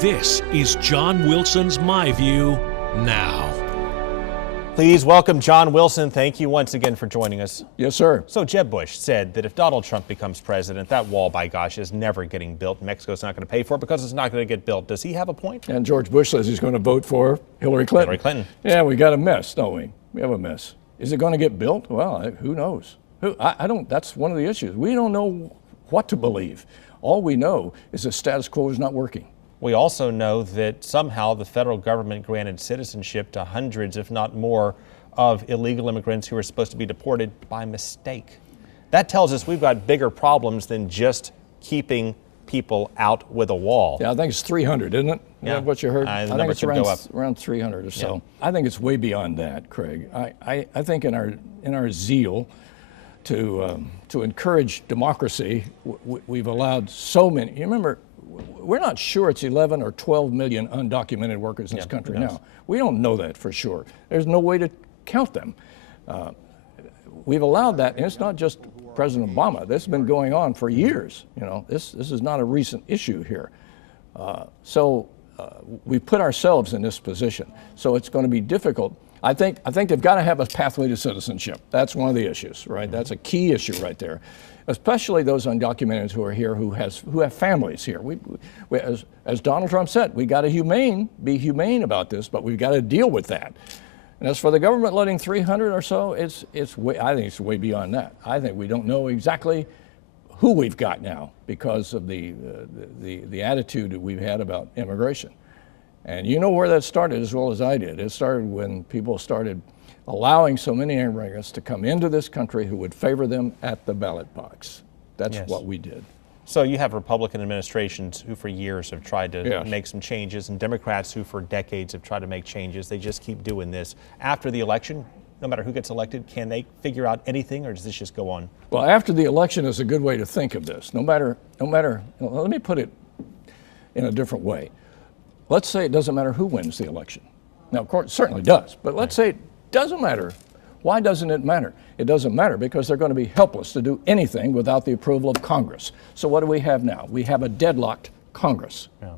This is John Wilson's My View now. Please welcome John Wilson. Thank you once again for joining us. Yes, sir. So Jeb Bush said that if Donald Trump becomes president, that wall, by gosh, is never getting built. Mexico's not going to pay for it because it's not going to get built. Does he have a point? And George Bush says he's going to vote for Hillary Clinton. Hillary Clinton. Yeah, we got a mess, don't we? We have a mess. Is it going to get built? Well, who knows? I don't. That's one of the issues. We don't know what to believe. All we know is the status quo is not working. We also know that somehow the federal government granted citizenship to hundreds, if not more, of illegal immigrants who are supposed to be deported by mistake. That tells us we've got bigger problems than just keeping people out with a wall. Yeah, I think it's 300, isn't it? Yeah. Is that what you heard? I think it's around 300 or so. Yeah. I think it's way beyond that, Craig. I think in our zeal to encourage democracy, we've allowed so many. You remember, we're not sure it's 11 or 12 million undocumented workers in this country now. We don't know that for sure. There's no way to count them. We've allowed that, and it's not just President Obama. This has been going on for years. You know, this is not a recent issue here. So we put ourselves in this position. So it's going to be difficult. I think they've got to have a pathway to citizenship. That's one of the issues, right? That's a key issue right there. Especially those undocumented who are here who have families here. As Donald Trump said, we got to be humane about this, but we've got to deal with that. And as for the government letting 300 or so, I think it's way beyond that. I think we don't know exactly who we've got now because of the attitude that we've had about immigration. And you know where that started as well as I did. It started when people started allowing so many immigrants to come into this country who would favor them at the ballot box. That's what we did. So you have Republican administrations who for years have tried to make some changes, and Democrats who for decades have tried to make changes. They just keep doing this. After the election, no matter who gets elected, can they figure out anything, or does this just go on? Well, after the election is a good way to think of this. No matter, let me put it in a different way. Let's say it doesn't matter who wins the election. Now, of course, it certainly does, but let's say it doesn't matter. Why doesn't it matter? It doesn't matter because they're going to be helpless to do anything without the approval of Congress. So what do we have now? We have a deadlocked Congress. Yeah.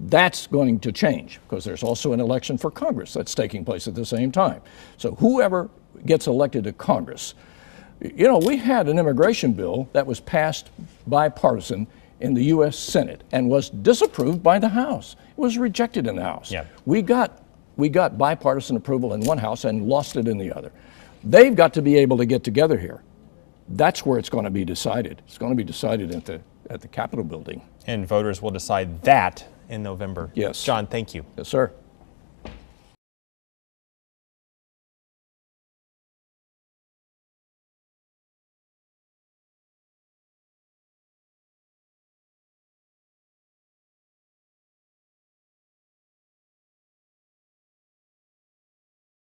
That's going to change because there's also an election for Congress that's taking place at the same time. So whoever gets elected to Congress, you know, we had an immigration bill that was passed bipartisan in the U.S. Senate and was disapproved by the House. It was rejected in the House. Yeah. We got bipartisan approval in one house and lost it in the other. They've got to be able to get together here. That's where it's going to be decided. It's going to be decided at the Capitol building. And voters will decide that in November. Yes. John, thank you. Yes, sir.